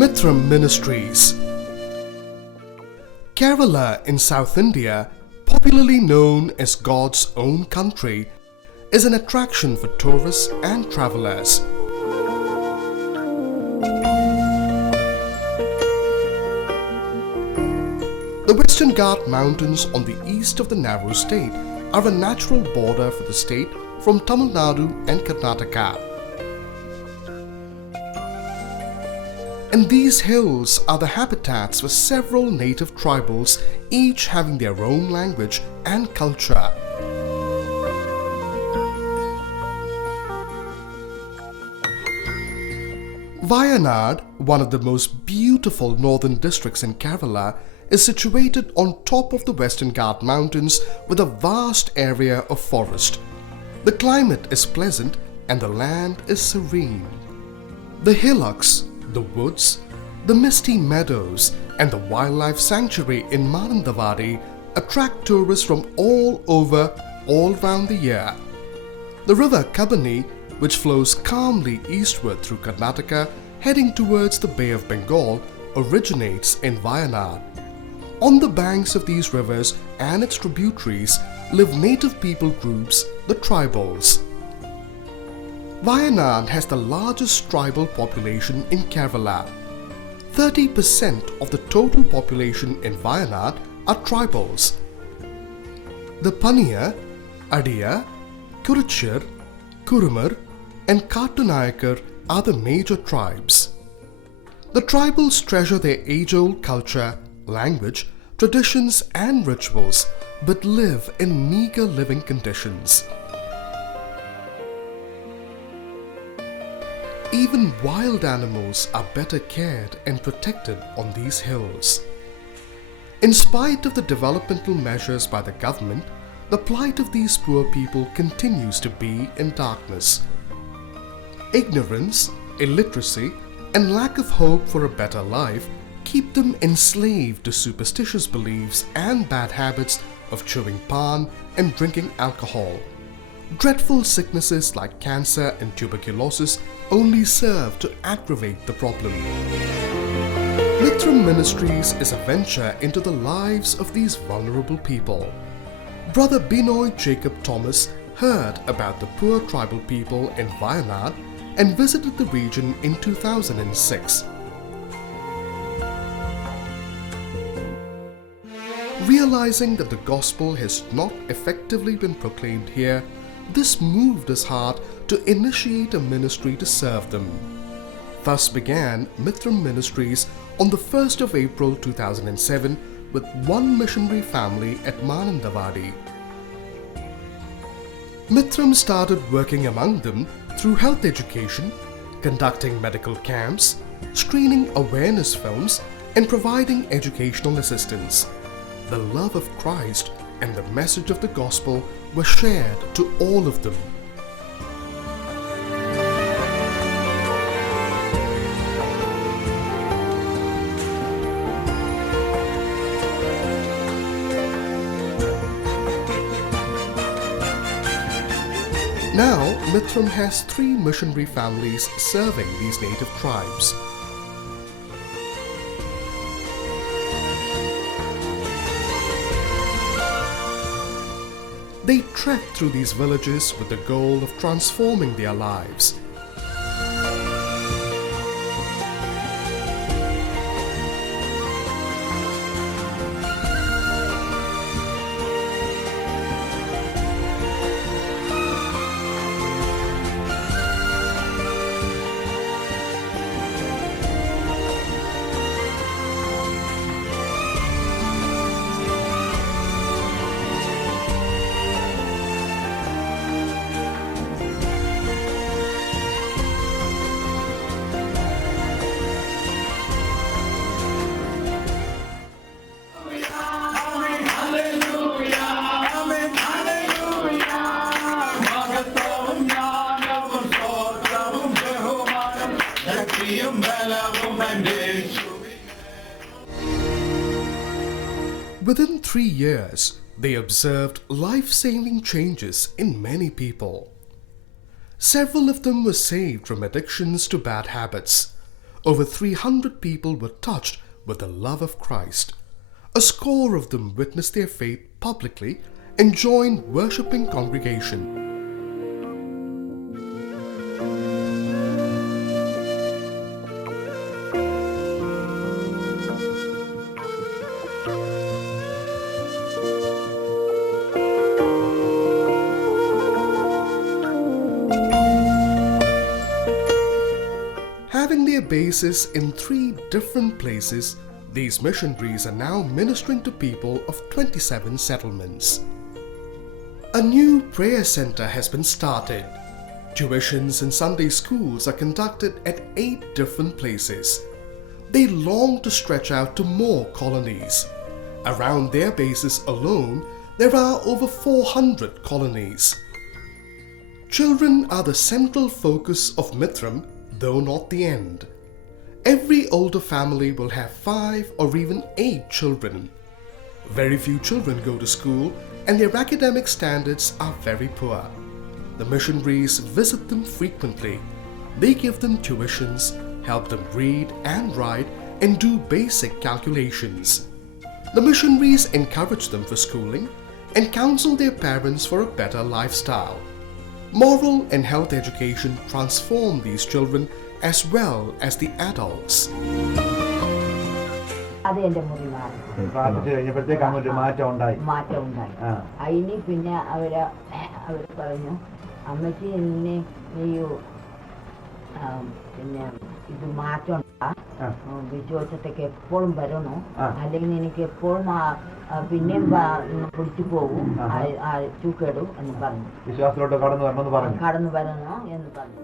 Mithram Ministries. Kerala in South India, popularly known as God's own country, is an attraction for tourists and travelers. The Western Ghat Mountains on the east of the narrow state are a natural border for the state from Tamil Nadu and Karnataka. And these hills are the habitats for several native tribals, each having their own language and culture. Wayanad, one of the most beautiful northern districts in Kerala, is situated on top of the Western Ghat Mountains with a vast area of forest. The climate is pleasant and the land is serene. The hillocks, the woods, the misty meadows and the wildlife sanctuary in Manandavadi attract tourists from all over, all round the year. The river Kabani, which flows calmly eastward through Karnataka, heading towards the Bay of Bengal, originates in Wayanad. On the banks of these rivers and its tributaries live native people groups, the tribals. Wayanad has the largest tribal population in Kerala. 30% of the total population in Wayanad are tribals. The Paniya, Adiya, Kurichir, Kurumar and Kattunayakar are the major tribes. The tribals treasure their age-old culture, language, traditions and rituals, but live in meager living conditions. Even wild animals are better cared and protected on these hills. In spite of the developmental measures by the government, the plight of these poor people continues to be in darkness. Ignorance, illiteracy, and lack of hope for a better life keep them enslaved to superstitious beliefs and bad habits of chewing pan and drinking alcohol. Dreadful sicknesses like cancer and tuberculosis only serve to aggravate the problem. Mithram Ministries is a venture into the lives of these vulnerable people. Brother Binoy Jacob Thomas heard about the poor tribal people in Wayanad and visited the region in 2006. Realizing that the gospel has not effectively been proclaimed here, this moved his heart to initiate a ministry to serve them. Thus began Mithram Ministries on the 1st of April 2007 with one missionary family at Manandavadi. Mithram started working among them through health education, conducting medical camps, screening awareness films, and providing educational assistance. The love of Christ and the message of the gospel were shared to all of them. Now, Mithram has 3 missionary families serving these native tribes. They trek through these villages with the goal of transforming their lives. Within 3 years, they observed life-saving changes in many people. Several of them were saved from addictions to bad habits. over 300 people were touched with the love of Christ. A score of them witnessed their faith publicly and joined worshipping congregation. Having their bases in 3 different places, these missionaries are now ministering to people of 27 settlements. A new prayer center has been started. Tuitions in Sunday schools are conducted at 8 different places. They long to stretch out to more colonies. Around their bases alone, there are over 400 colonies. Children are the central focus of Mithram, though not the end. Every older family will have 5 or even 8 children. Very few children go to school and their academic standards are very poor. The missionaries visit them frequently. They give them tuitions, help them read and write, and do basic calculations. The missionaries encourage them for schooling and counsel their parents for a better lifestyle. Moral and health education transform these children as well as the adults. അതെന്റെ മുറി മാറി പ്രാർത്ഥിച്ചു കഴിഞ്ഞപ്പോഴത്തേക്ക് അങ്ങോട്ട് മാറ്റം ഉണ്ടായി. അതിന് പിന്നെ അവർ പറഞ്ഞു അമ്മച്ചി എന്നെ പിന്നെ ഇത് മാറ്റം വിശ്വാസത്തേക്ക് എപ്പോഴും വരണോ അല്ലെങ്കിൽ എനിക്ക് എപ്പോഴും പിന്നെയും പിടിച്ചു പോകും ചൂക്കേടു എന്ന് പറഞ്ഞു. വിശ്വാസത്തിലോട്ട് കടന്നു വരണോ എന്ന് പറഞ്ഞു.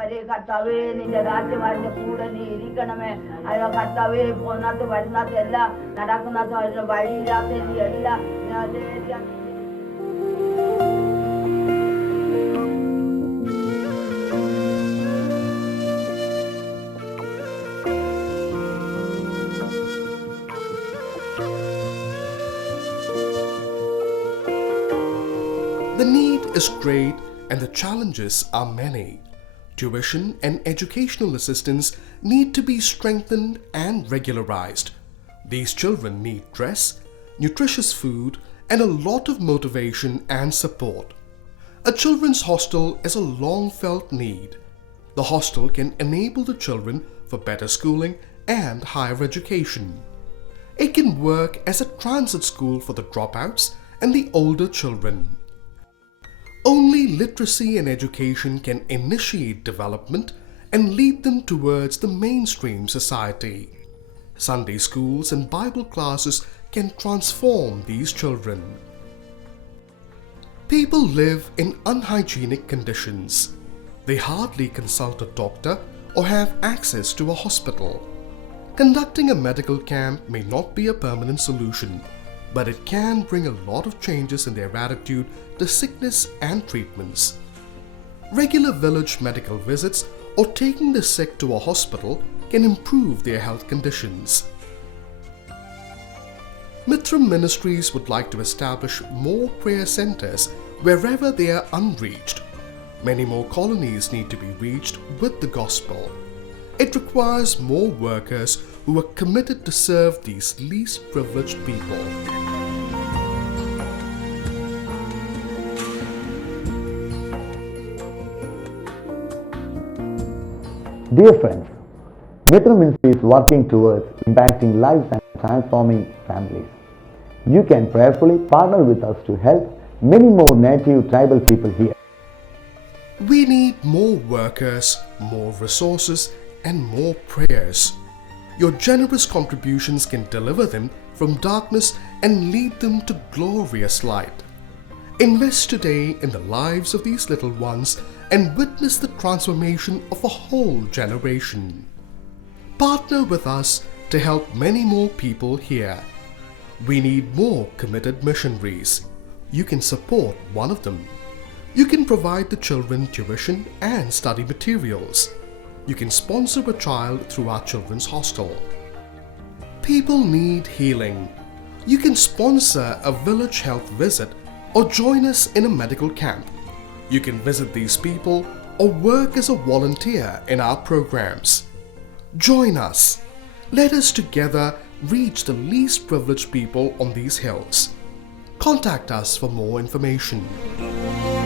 വരെ കർത്താവേ നിന്റെ രാജ്യമാരുടെ കൂടെ നീ ഇരിക്കണമേ. അയ്യോ കർത്താവേ പോന്നത് വരുന്നത് എല്ലാം നടക്കുന്നത് വഴിയില്ലാത്ത എല്ലാം The need is great and the challenges are many. Tuition and educational assistance need to be strengthened and regularized. These children need dress, nutritious food, and a lot of motivation and support. A children's hostel is a long-felt need. The hostel can enable the children for better schooling and higher education. It can work as a transit school for the dropouts and the older children. Only literacy and education can initiate development and lead them towards the mainstream society. Sunday schools and Bible classes can transform these children. People live in unhygienic conditions. They hardly consult a doctor or have access to a hospital. Conducting a medical camp may not be a permanent solution, but it can bring a lot of changes in their attitude to sickness and treatments. Regular village medical visits or taking the sick to a hospital can improve their health conditions. Mithram Ministries would like to establish more prayer centers wherever they are unreached. Many more colonies need to be reached with the gospel. It requires more workers who are committed to serve these least privileged people. Dear friends, Mithram Ministry is working towards impacting lives and transforming families. You can prayerfully partner with us to help many more native tribal people here. We need more workers, more resources, and more prayers. Your generous contributions can deliver them from darkness and lead them to glorious light. Invest today in the lives of these little ones and witness the transformation of a whole generation. Partner with us to help many more people here. We need more committed missionaries. You can support one of them. You can provide the children tuition and study materials. You can sponsor a child through our children's hostel. People need healing. You can sponsor a village health visit or join us in a medical camp. You can visit these people or work as a volunteer in our programs. Join us. Let us together reach the least privileged people on these hills. Contact us for more information.